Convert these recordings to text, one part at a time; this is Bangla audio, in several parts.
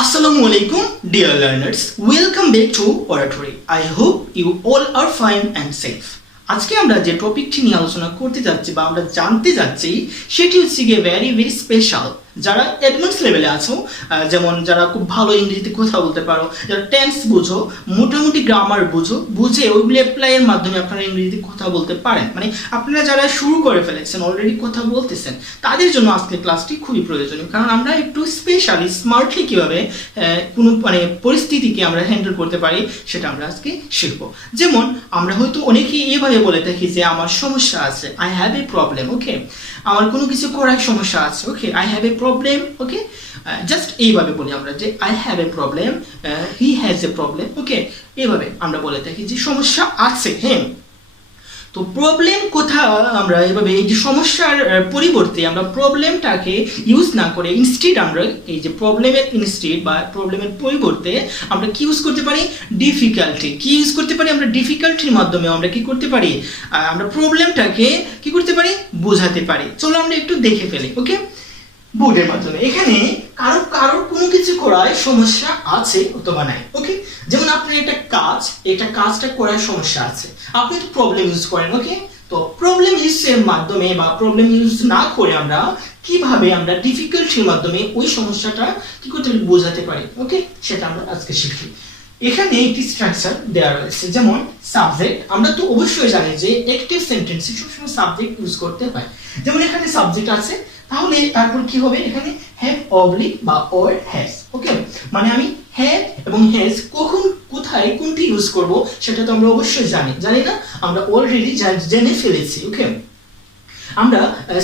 Assalamu alaikum, dear learners. Welcome back to Oratory. I hope you all are fine and safe. আজকে আমরা যে টপিকটি নিয়ে আলোচনা করতে যাচ্ছি বা আমরা জানতে যাচ্ছি সেটি হচ্ছে গিয়ে ভেরি স্পেশাল। যারা অ্যাডভান্স লেভেলে আছো, যেমন যারা খুব ভালো ইংরেজিতে কথা বলতে পারো, যারা টেন্স বুঝো, মোটামুটি গ্রামার বুঝে ওইগুলো অ্যাপ্লাইয়ের মাধ্যমে আপনারা ইংরেজিতে কথা বলতে পারেন, মানে আপনারা যারা শুরু করে ফেলেছেন, অলরেডি কথা বলতেছেন, তাদের জন্য আজকে ক্লাসটি খুবই প্রয়োজনীয়। কারণ আমরা একটু স্পেশালি স্মার্টলি কীভাবে কোনো পরিস্থিতিকে আমরা হ্যান্ডেল করতে পারি সেটা আমরা আজকে শিখবো। যেমন আমরা হয়তো অনেকেই এইভাবে বলে থাকি যে আমার সমস্যা আছে, I have a problem, okay, আমার কোনো কিছু করার সমস্যা আছে, okay, I have a problem, okay, just এইভাবে বলি আমরা যে I have a problem, he has a problem, okay, এইভাবে আমরা বলে থাকি যে সমস্যা আছে। হ্যাঁ, তো প্রবলেম কোথা আমরা এভাবে এই যে সমস্যার পরিবর্তে আমরা প্রবলেমটাকে ইউজ না করে ইনস্টেড আমরা এই যে প্রবলেমের ইনস্টেড বা প্রবলেমের পরিবর্তে আমরা কি ইউজ করতে পারি, ডিফিকাল্টি। কি ইউজ করতে পারি আমরা ডিফিকাল্টির মাধ্যমে আমরা কি করতে পারি, আমরা প্রবলেমটাকে কি করতে পারি, বোঝাতে পারি। চলো আমরা একটু দেখে ফেলি, ওকে, বোর্ডের মাধ্যমে। এখানে কারোর কোনো কিছু করায় সমস্যা আছে অথবা নাই, ওকে, যেমন আপনার এটা কাজটা করার সমস্যা আছে, আপনি তো প্রবলেম ইউজ করেন, ওকে। তো প্রবলেম ইউজের মাধ্যমে বা প্রবলেম ইউজ না করে আমরা কিভাবে আমরা ডিফিকাল্টির মাধ্যমে ওই সমস্যাটা কি করতে বোঝাতে পারি, ওকে, সেটা আমরা আজকে শিখি। এখানে একটি স্ট্রাকচার দেওয়া রয়েছে, যেমন সাবজেক্ট। আমরা তো অবশ্যই জানি যে অ্যাক্টিভ সেন্টেন্সে সবসময় সাবজেক্ট ইউজ করতে হয়। যেমন এখানে সাবজেক্ট আছে, তাহলে তারপর কি হবে, এখানে হ্যাভ অবলিক বা অর হ্যাজ, ওকে, মানে আমি হ্যাভ এবং হ্যাজ কখন কোথায় কোনটি ইউজ করব সেটা তো আমরা অবশ্যই জানি না, আমরা অলরেডি জেনে ফেলেছি, ওকে। আমরা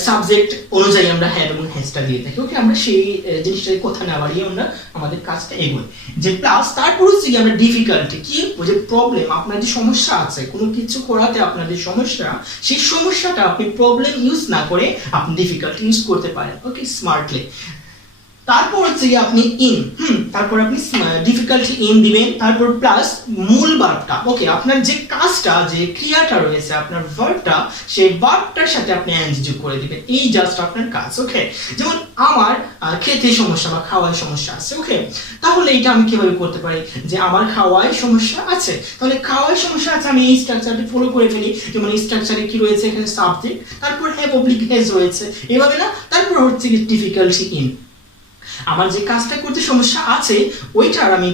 সাবজেক্ট অনুযায়ী আমরা হ্যাভ এবং হ্যাজটা দিয়ে থাকি, ওকে। আমরা সেই জিনিসটাকে কথা না বাড়িয়ে আমরা আমাদের কাজটা এগোই। যে প্লাস তারপর হচ্ছে কি আমরা ডিফিকাল্টি, কি যে প্রবলেম, আপনার যে সমস্যা আছে কোনো কিছু করাতে আপনার যে সমস্যা, সেই সমস্যাটা আপনি প্রবলেম ইউজ না করে আপনি ডিফিকাল্টি ইউজ করতে পারেন, ওকে, স্মার্টলি। তারপর হচ্ছে আপনি তারপর আপনি ডিফিকাল্টি ইন দিবেন, তারপর প্লাস মূল ভার্বটা, ওকে, আপনার যে কাজটা যে ক্রিয়াটা রয়েছে আপনার ভার্বটা, সেই ভার্বটার সাথে আপনি আইএনজি যোগ করে দিবেন, এই জাস্ট আপনার কাজ, ওকে। যেমন আমার খেতে সমস্যা বা খাওয়ার সমস্যা আছে, ওকে, তাহলে এটা আমি কিভাবে করতে পারি যে আমার খাওয়ায় সমস্যা আছে, তাহলে খাওয়ার সমস্যা আছে, আমি এই স্ট্রাকচারটি ফলো করে ফেলি। যেমন এই স্ট্রাকচারে কি রয়েছে, এখানে সাবজেক্ট, তারপর হ্যাভ অবলিক হ্যাজ রয়েছে, এভাবে না, তারপর হচ্ছে কি ডিফিকাল্টি ইন, আমার যে কাজটা করতে সমস্যা আছে ওইটার আমি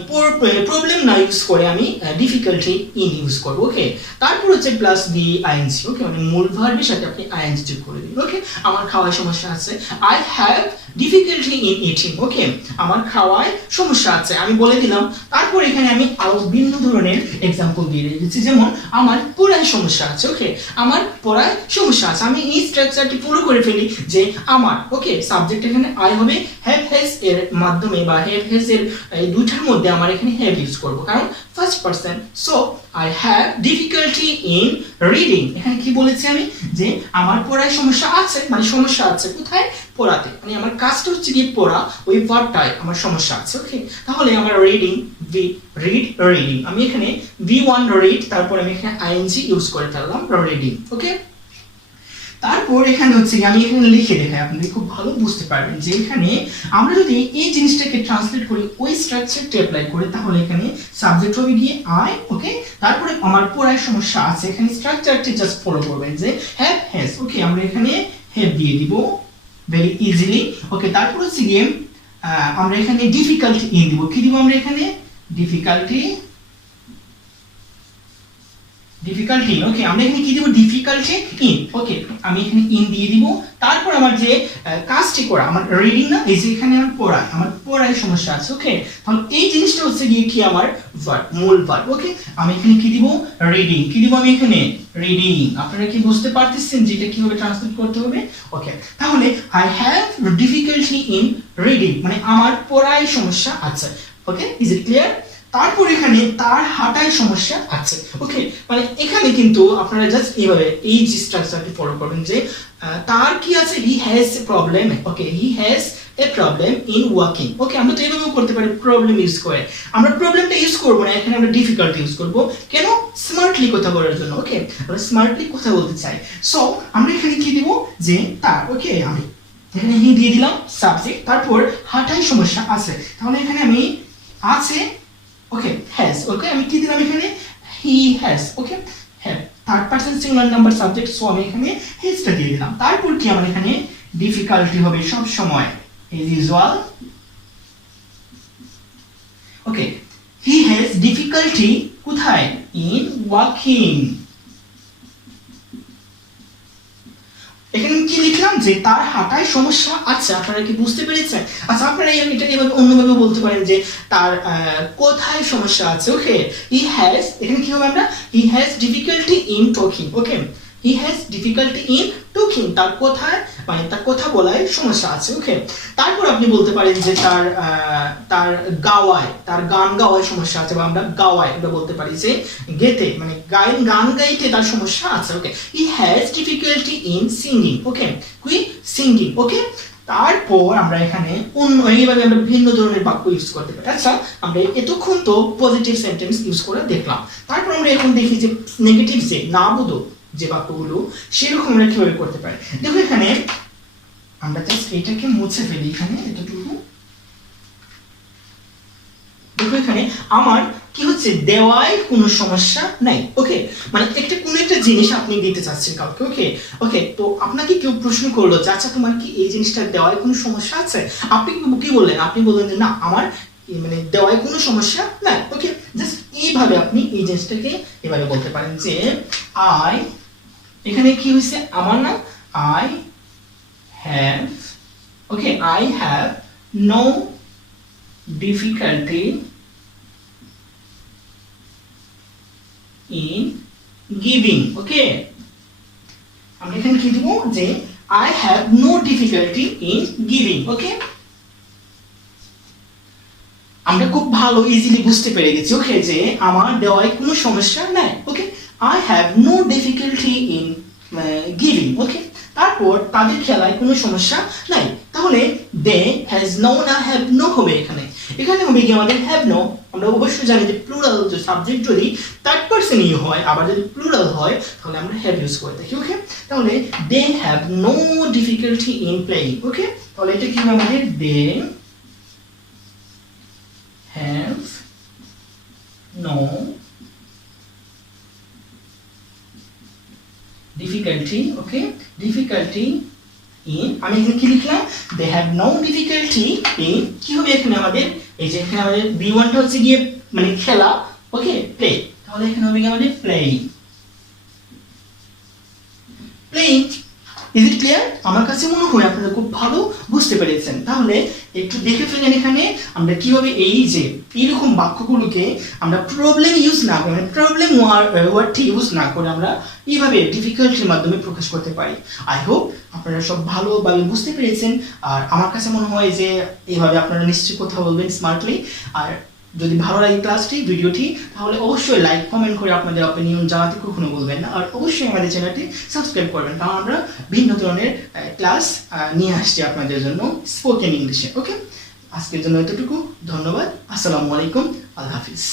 প্রবলেম না ইউজ করে আমি ডিফিকাল্টি ইন ইউজ করব, ওকে। তারপর হচ্ছে প্লাস বি আইএনজি, ওকে, মানে মূল ভার্বের সাথে আপনি আইএনজি যোগ করে দিন, ওকে। আমার খাওয়ায় সমস্যা আছে, I have difficulty in eating, okay, আমার খাওয়ায় সমস্যা আছে, আমি বলে দিলাম। তারপর এখানে আমি আরো বিভিন্ন ধরনের এক্সাম্পল দিয়ে দিয়েছি, যেমন আমার পড়ায় সমস্যা আছে, ওকে, আমার পড়ায় সমস্যা আছে, আমি এই স্ট্রাকচারটি ফলো করে ফেলি যে আমার, ওকে, সাবজেক্ট এখানে আই হবে, হ্যাভ হ্যাজ এর মাধ্যমে বা হ্যাভ হ্যাজ এর এই দুইটার মধ্যে আমার এখানে হ্যাভ ইউজ করব, কারণ first person. So I have difficulty in reading, এখানে কি বলেছি আমি যে আমার পড়ায় সমস্যা আছে, মানে সমস্যা আছে কোথায়, পড়াতে, মানে আমার কাজটা হচ্ছে কি পড়া, ওই ভার্বটায় আমার সমস্যা আছে, ওকে। তাহলে আমার রিডিং, রিডিং, আমি এখানে V1 রিড, তারপর আমি এখানে আইএনজি ইউজ করে ফেললাম রিডিং, ওকে। তারপর এখানে হচ্ছে আমি এখানে লিখে দেখাই, আপনি খুব ভালো বুঝতে পারবেন যে এখানে আমরা যদি এই জিনিসটাকে ট্রান্সলেট করি, ওই স্ট্রাকচারটি অ্যাপ্লাই করি, তাহলে এখানে সাবজেক্ট হবে গিয়ে আই, ওকে, তারপরে আমার পড়ার সমস্যা আছে, এখানে স্ট্রাকচারটি জাস্ট ফলো করবেন যে হ্যাভ হ্যাজ, ওকে, আমরা এখানে হ্যাভ দিয়ে দিব ভেরি ইজিলি, ওকে। তারপর হচ্ছে গিয়ে আমরা এখানে ডিফিকাল্টি ইন দিব, কি দিব আমরা এখানে ডিফিকাল্টি, ওকে, আমরা এখানে কি দিব ডিফিকাল্টি ইন, ওকে, আমি এখানে ইন দিয়ে দিব। তারপর আমার যে কাজটি করা, আমার রিডিং না, এই যে এখানে আমার পড়ায় সমস্যা আছে, ওকে, তাহলে এই জিনিসটা হচ্ছে গিয়ে কি আমার ভার্ব, মূল ভার্ব, ওকে। আমি এখানে কি দিব রিডিং, কি দিব আমি এখানে রিডিং, আপনারা কি বুঝতে পারতেছেন যে এটা কিভাবে ট্রান্সলেট করতে হবে, ওকে। তাহলে I have difficulty in reading, মানে আমার পড়ায় সমস্যা আছে, ওকে, ইজ ইট ক্লিয়ার। তারপর এখানে তার হাঁটায় সমস্যা আছে, ওকে, মানে এখানে কিন্তু আপনারা জাস্ট এইভাবে এই যে স্ট্রাকচারটি ফলো করবেন যে তার কি আছে, he has a problem, okay, he has a problem in walking, okay. আমরা তো এইভাবেও করতে পারি প্রবলেম ইউজ করে, আমরা প্রবলেমটা ইউজ করব না, এখানে আমরা ডিফিকাল্টি ইউজ করব, কেন, স্মার্টলি কথা বলার জন্য, ওকে, আমরা স্মার্টলি কথা বলতে চাই। সো আমরা এখানে কি দিব যে তার, ওকে, আমি এখানে হি দিয়ে দিলাম সাবজেক্ট, তারপর হাঁটায় সমস্যা আছে, তাহলে এখানে আমি আছে ওকে হ্যাজ, ওকে আমি কি দিলাম এখানে he has, okay have third person singular number subject, so আমি এখানে হ্যাজটা দিয়ে দিলাম। তারপর কি আমার এখানে ডিফিকাল্টি হবে সব সময় age usual, okay he has difficulty কোথায় ইন ওয়াকিং, এখানে কি লিখলাম যে তার হাঁটায় সমস্যা আছে, আপনারা কি বুঝতে পেরেছেন? আচ্ছা আপনারা এটা এভাবে অন্যভাবে বলতে পারেন যে তার কোথায় সমস্যা আছে, ওকে হি হ্যাজ, এখানে কি হবে আমরা হি has difficulty in talking, okay he has difficulty in talking, তার কোথায় মানে তার কথা বলায় সমস্যা আছে, ওকে তারপর আপনি বলতে পারেন যে তার গাওয়ায়, তার গান গাওয়ায় সমস্যা আছে, বা আমরা গাওয়ায় আমরা বলতে পারি যে গেতে মানে গান গাইতে তার সমস্যা আছে, okay he has difficulty in singing, okay কুই সিঙ্গিং, ওকে তারপর আমরা এখানে অন্য এইভাবে আমরা ভিন্ন ধরনের বাক্য ইউজ করতে পারি। আচ্ছা আমরা এতক্ষণ তো পজিটিভ সেন্টেন্স ইউজ করে দেখলাম, তারপর আমরা এখন দেখি যে নেগেটিভ যে না বোধক যে বাক্যগুলো সেরকম আমরা কিভাবে করতে পারি। দেখো এখানে আমরা জাস্ট এটাকে মুছে ফেলি, এখানে এতটুকু দেখো এখানে আমার কি হচ্ছে দেওয়ায় কোনো সমস্যা নাই, ওকে মানে কোনো একটা জিনিস আপনি দিতে চাচ্ছেন কাউকে, ওকে ওকে তো আপনাকে কেউ প্রশ্ন করলো যে আচ্ছা তোমার কি এই জিনিসটা দেওয়ায় কোনো সমস্যা আছে, আপনি কি বললেন, আপনি বললেন যে না আমার মানে দেওয়ায় কোনো সমস্যা নাই, ওকে জাস্ট এইভাবে আপনি এই জিনিসটাকে এভাবে বলতে পারেন যে আই, এখানে কি হয়েছে আমার না I have, okay I have no difficulty in giving, okay আমরা এখানে কি দেব যে I have no difficulty in giving, okay আমরা খুব ভালো ইজিলি বুঝতে পেরে গেছি, ওকে যে আমার দেওয়ায় কোনো সমস্যা নাই, ওকে I have no difficulty in giving, ওকে তারপর তাদের খেলায় কোনো সমস্যা নাই, তাহলে দে হ্যাজ নো না হ্যাভ নো হবে, এখানে হবে কি আমাদের হ্যাভ নো, আমরা অবশ্যই জানি যে প্লুরাল যে সাবজেক্ট যদি থার্ড পারসনই হয়, আবার যদি প্লুরাল হয় তাহলে আমরা হ্যাভ ইউজ করে থাকি, ওকে তাহলে they have no difficulty in playing, okay তাহলে এটা কি হবে আমাদের they have no difficulty, okay difficulty in, আমি এখানে কি লিখলাম they have no difficulty in, কি হবে এখানে আমাদের এই যে এখানে আমাদের b1 টা হচ্ছে গিয়ে মানে খেলা, ওকে প্লে, তাহলে এখানে হবে কি আমাদের playing, ইজ ইট ক্লিয়ার? আমার কাছে মনে হয় আপনারা খুব ভালো বুঝতে পেরেছেন। তাহলে একটু দেখে ফেলেন এখানে আমরা কিভাবে এই যে এরকম বাক্যগুলোকে আমরা প্রবলেম ইউজ না করে মানে প্রবলেম ওয়ার্ডটি ইউজ না করে আমরা এইভাবে ডিফিকাল্টির মাধ্যমে প্রকাশ করতে পারি। আই হোপ আপনারা সব ভালোভাবে বুঝতে পেরেছেন। আর আমার কাছে মনে হয় যে এইভাবে আপনারা নিশ্চয়ই কথা বলবেন স্মার্টলি। আর যদি ভালো লাগে ক্লাসটি ভিডিওটি তাহলে অবশ্যই লাইক কমেন্ট করে আপনাদের অপিনিয়ন জানাতে কখনো বলবেন না। আর অবশ্যই আমাদের চ্যানেলটি সাবস্ক্রাইব করবেন, কারণ আমরা ভিন্ন ধরনের ক্লাস নিয়ে আসছি আপনাদের জন্য স্পোকেন ইংলিশে। ওকে, আজকের জন্য এতটুকু, ধন্যবাদ, আসসালামু আলাইকুম, আল্লাহ হাফিজ।